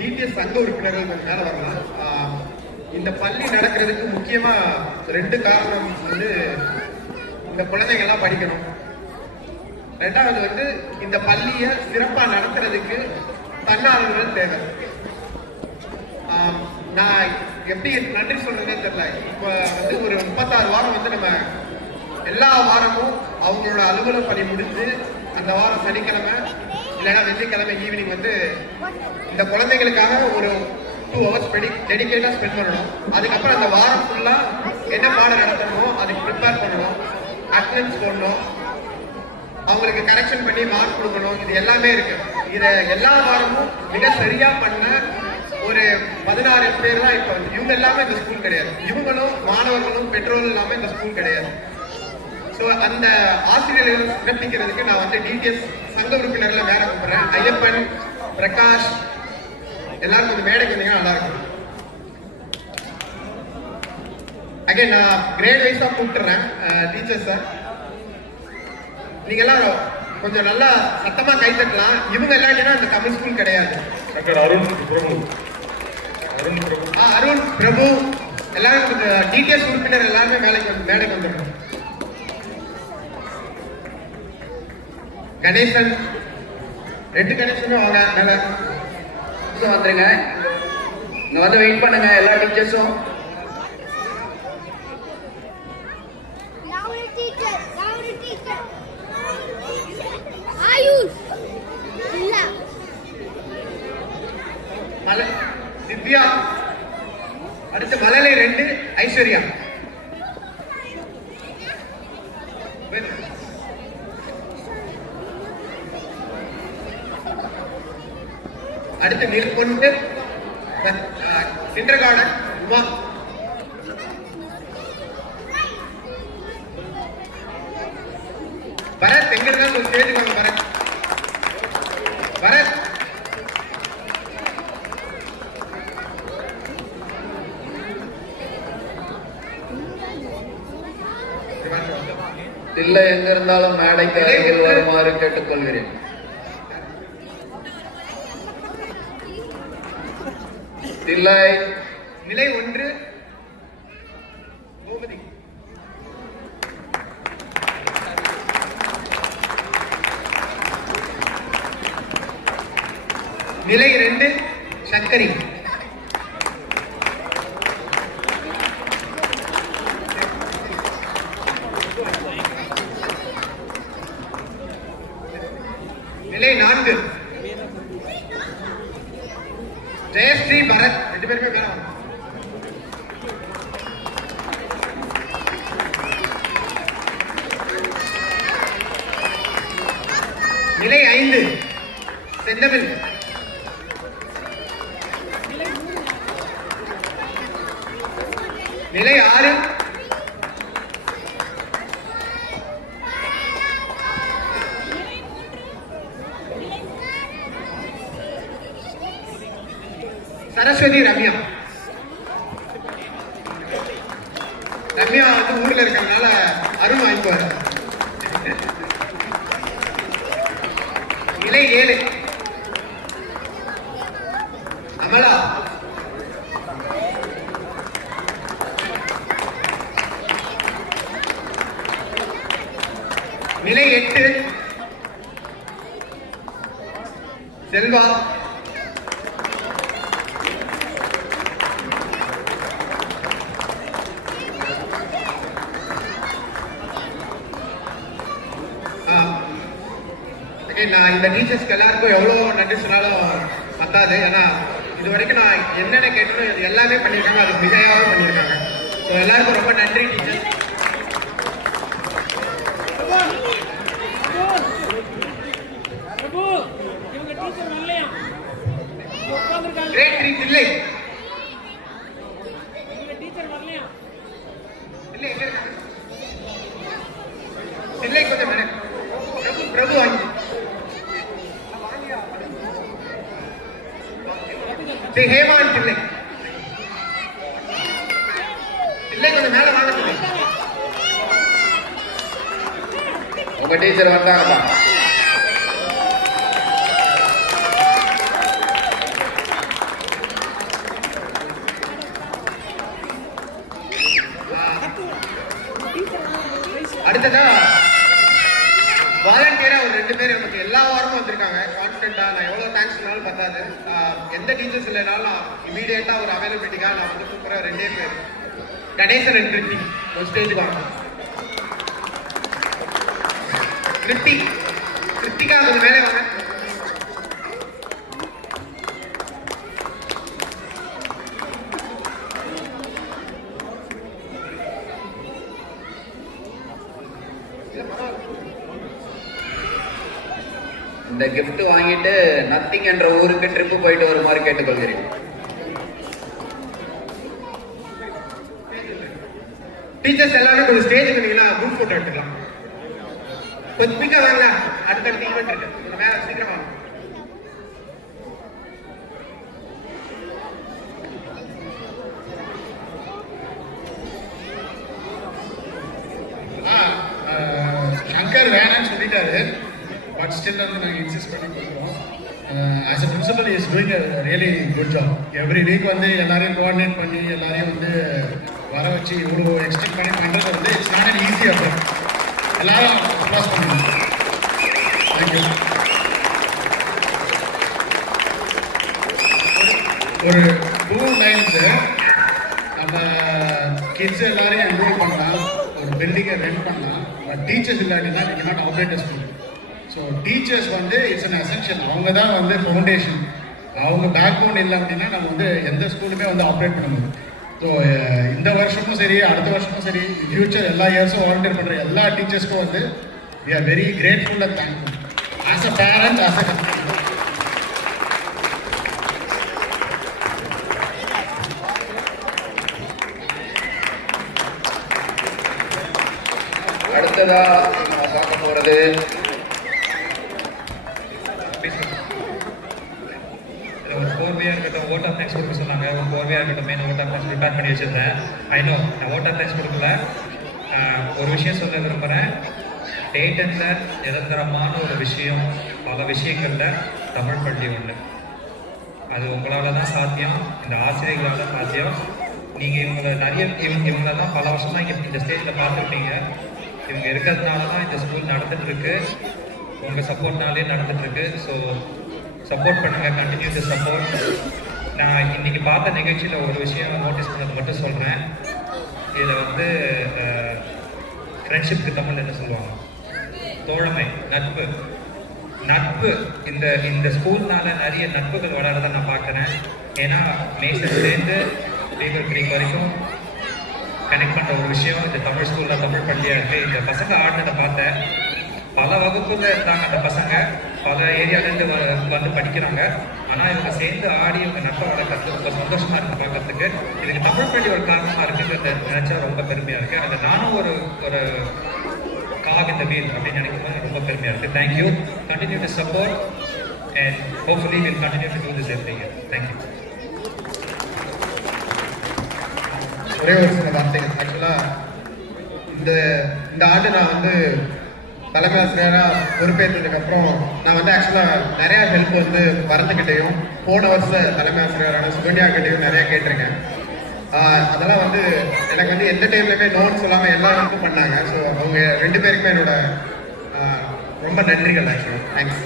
TDS சங்க உறுப்பினர்கள் கொஞ்சம் மேலே வரலாம். இந்த பள்ளி நடக்கிறதுக்கு முக்கியமாக ரெண்டு காரணம் வந்து இந்த குழந்தைங்கள்லாம் படிக்கணும். ரெண்டாவது வந்து இந்த பள்ளியை சிறப்பாக நடத்துறதுக்கு தன்னார்வலர்கள் தேவை. நான் எப்படி நன்றி சொல்றதே தெரியல. இப்போ வந்து ஒரு முப்பத்தாறு வாரம் வந்து நம்ம எல்லா வாரமும் அவங்களோட அலுவலக பணி முடிஞ்சு அந்த வாரம் சனிக்கிழமை இல்லைன்னா வெள்ளிக்கிழமை ஈவினிங் வந்து இந்த குழந்தைங்களுக்காக ஒரு டூ ஹவர்ஸ் டெடிக்கேட்டாக ஸ்பெண்ட் பண்ணணும். அதுக்கப்புறம் அந்த வாரம் ஃபுல்லாக என்ன பாடம் நடத்தணுமோ அதுக்கு ப்ரிப்பேர் பண்ணணும். அட்டண்டன்ஸ் போடணும். அவங்களுக்கு கரெக்ஷன் பண்ணி மார்க் கொடுக்கணும். இது எல்லாமே இருக்கு. இதை எல்லா வாரமும் மிக சரியாக பண்ண ஒரு பதினாறு பேர் தான் இப்போ இவங்க எல்லாமே இந்த ஸ்கூல் கிடையாது. இவங்களும் மாணவர்களும் பெற்றோரும் இல்லாமல் இந்த ஸ்கூல் கிடையாது. ஸோ அந்த ஆசிரியர்கள் விண்ணப்பிக்கிறதுக்கு நான் வந்து டிடிஎஸ் சங்க உறுப்பினர்ல மேடை கூப்பிடுறேன். ஐயப்பன் பிரகாஷ் எல்லாரும் கொஞ்சம் மேடைக்கு வந்தீங்கன்னா நல்லா இருக்கும். அகைன் நான் கிரேட் வைஸா கூப்பிட்டுறேன். டீச்சர்ஸ் சார் நீங்க எல்லாம் கொஞ்சம் நல்லா சத்தமா கை தட்டலாம். இவங்க இல்லாட்டினா இந்த தமிழ் ஸ்கூல் கிடையாது. அருண் பிரபு. அருண் பிரபு. ஆ, அருண் பிரபு. எல்லாரும் கொஞ்சம் டிடிஎஸ் உறுப்பினர் எல்லாருமே மேலைக்கு மேடைக்கு வந்துடணும் கணேசன். ரெண்டு கணேசனுமே வாங்க மேல வந்துருங்க. இங்க வந்து வெயிட் பண்ணுங்க எல்லா டீச்சர்ஸும் திவ்யா. அடுத்து மலலை ரெண்டு ஐஸ்வர்யா. அடுத்து நிற்கொண்டு கிண்டர் உமா. பரத் எங்க இருந்தாலும் ஒரு ஸ்டேஜ் வாங்க பரத். பரத். இல்ல எங்க இருந்தாலும் மேடைக்கு அருகில் வருமாறு கேட்டுக்கொள்கிறேன். இல்லை நிலை ஒன்று. கோமதி நிலை ரெண்டு சங்கரி நிலை நான்கு ஜெயஸ்ரீ பரத் ரெண்டு பேருமே மேல வாங்க. நிலை ஐந்து செந்தமிழ் நிலை ஆறு. சரஸ்வதி ரம்யா. ரம்யா வந்து ஊர்ல இருக்கிறதுனால அருண் வாங்கிக்குவாரு. நிலை ஏழு அமலா நிலை எட்டு. செல்வா. நான் இந்த டீச்சர்ஸ்க்கு எல்லாருக்கும் எவ்வளோ நன்றி சொன்னாலும் பத்தாது. ஏன்னா இது வரைக்கும் நான் என்னென்ன கேட்டனோ எல்லாமே பண்ணியிருக்காங்க. அது மிகையாகவும் பண்ணியிருக்காங்க. ஸோ எல்லாருக்கும் ரொம்ப நன்றி டீச்சர்ஸ் பிரபு இருக்காங்க தில்லை கொஞ்சம் மேடம் அடுத்ததா வாலண்டியராக ஒரு ரெண்டு பேர் நமக்கு எல்லா வாரமும் வந்திருக்காங்க. கான்ஃபிடென்ட்டாக நான் எவ்வளோ தேங்க்ஸ் பண்ணாலும் பத்தாது. எந்த டீச்சர்ஸ் இல்லைனாலும் நான் இமீடியட்டாக ஒரு அவைலபிலிட்டிக்காக நான் வந்து கூப்பிட்ற ரெண்டே பேர். கணேசன் அண்ட் ரித்தி ஒரு ஸ்டேஜ் வாங்க. ரித்தி ரித்திகா கொஞ்சம் மேலே வாங்க இந்த கிஃப்ட் வாங்கிட்டு நத்திங் என்ற ஊருக்கு ட்ரிப்பு போயிட்டு வருமாறு கேட்டுக்கொள்கிறேன். டீச்சர்ஸ் எல்லாரும் கொஞ்சம் ஸ்டேஜ் வந்தீங்கன்னா குரூப் போட்டோ எடுத்துக்கலாம். கொஞ்சம் குயிக்காக வாங்க அடுத்தடுத்து ஈவெண்ட் இருக்கு. சீக்கிரம் வாங்க. பட் ஸ்டில் வந்து நாங்கள் இன்சிஸ்ட் பண்ணி கொடுக்குறோம். As a principal is doing really good job every week வந்து எல்லாரையும் கோஆர்டினேட் பண்ணி எல்லாரையும் வந்து வர வச்சு இவ்வளோ எக்ஸ்டெண்ட் பண்ணி பண்ணுறது வந்து இட்ஸ் நாட் அன் ஈஸி அப்போ எல்லாரும் அப்ளாஸ் பண்ணுங்க. தேங்க்யூ ஒரு டூ லைன்ஸு நம்ம கிட்ஸ் எல்லாரையும் என்ரோல் பண்ணலாம் ஒரு பில்டிங்கை ரெண்ட் பண்ணலாம் பட் டீச்சர்ஸ் இல்லாட்டினா நீங்கள் நாட் ஆப்ரேட்டர்ஸ் பண்ணுவோம் ஸோ டீச்சர்ஸ் வந்து இட்ஸ் அன் அசென்ஷியல் அவங்க தான் வந்து ஃபவுண்டேஷன் அவங்க பேக் போன் இல்லை அப்படின்னா நம்ம வந்து எந்த ஸ்கூலுமே வந்து ஆப்ரேட் பண்ண முடியும் ஸோ இந்த வருஷமும் சரி அடுத்த வருஷமும் சரி ஃபியூச்சர் எல்லா இயர்ஸும் வாலண்டியர் பண்ணுற எல்லா டீச்சர்ஸ்க்கும் வந்து we are very grateful and thankful as a parent as a அடுத்ததா பார்க்க போகிறது இதுல ஒரு கோர்வையாக இருக்கட்டும் ஓட் ஆஃப் தேங்க்ஸ் கொடுக்க சொன்னாங்க ஒரு கோர்வையாக இருக்கட்டும் மெயின் ஓட்டர் ஆஃப் ப்ரிப்பேர் பண்ணி வச்சுருந்தேன். ஐநோ நான் ஓட்டர் ஆஃப் கொடுக்கல. ஒரு விஷயம் சொல்ல விரும்புகிறேன் டேட்டனில் நிரந்தரமான ஒரு விஷயம் பல விஷயங்களில் தமிழ் பள்ளி ஒன்று அது உங்களால் தான் சாத்தியம் இந்த ஆசிரியர்களால சாத்தியம். நீங்கள் இவங்களை நிறைய இவங்க இவங்களெல்லாம் பல வருஷமாக இங்கே இந்த ஸ்டேஜில் பார்த்துருப்பீங்க. இவங்க இருக்கிறதுனால தான் இந்த ஸ்கூல் நடந்துட்டுருக்கு. உங்கள் சப்போர்ட்னாலே நடந்துட்டுருக்கு. ஸோ சப்போர்ட் பண்ணுங்கள் கண்டினியூ டு சப்போர்ட் நான் இன்னைக்கு பார்த்த நிகழ்ச்சியில் ஒரு விஷயம் நோட்டீஸ் பண்ணது மட்டும் சொல்கிறேன் இதில் வந்து ஃப்ரெண்ட்ஷிப்க்கு தமிழ் என்ன சொல்லுவாங்க? தோழமை நட்பு. நட்பு இந்த இந்த ஸ்கூல்னால நிறைய நட்புகள் வளரதை நான் பார்க்குறேன். ஏன்னா மேசன்லேருந்து பீகர் கிரீக் வரைக்கும் கனெக்ட் பண்ணுற ஒரு விஷயம் இந்த தமிழ் ஸ்கூலில் தமிழ் பள்ளியாக இருக்குது இந்த பசங்க ஆடினதை பார்த்தேன். பல வகுப்புல இருந்தாங்க அந்த பசங்க. பல ஏரியாலேருந்து வ வந்து படிக்கிறாங்க. ஆனால் இவங்க சேர்ந்து ஆடி இவங்க நட்பை வளர்க்கறது ரொம்ப சந்தோஷமா இருக்கு பார்க்கறதுக்கு இதுக்கு தமிழ் பள்ளி ஒரு காரணமாக இருக்குங்கிறத நினைச்சா ரொம்ப பெருமையாக இருக்கு. அது நானும் ஒரு ஒரு காக் இந்த வீல் அப்படின்னு நினைக்கும்போது ரொம்ப பெருமையாக இருக்குது thank you continue to support and hopefully will continue to do this every year thank you ஒரே ஒரு சில வார்த்தைகள். ஆக்சுவலாக இந்த இந்த ஆண்டு நான் வந்து தலைமை ஆசிரியராக பொறுப்பேற்றதுக்கப்புறம் நான் வந்து ஆக்சுவலாக நிறையா ஹெல்ப் வந்து பரந்துக்கிட்டேயும் போன வருஷ தலைமை ஆசிரியரான சுகன்யா கிட்டேயும் நிறையா கேட்டிருக்கேன். அதெல்லாம் வந்து எனக்கு வந்து எந்த டைம்லையுமே நோட்ஸ் இல்லாமல் எல்லா பண்ணாங்க. ஸோ அவங்க ரெண்டு பேருக்குமே என்னோட ரொம்ப நன்றிகள் ஆக்சுவலாக தேங்க்ஸ்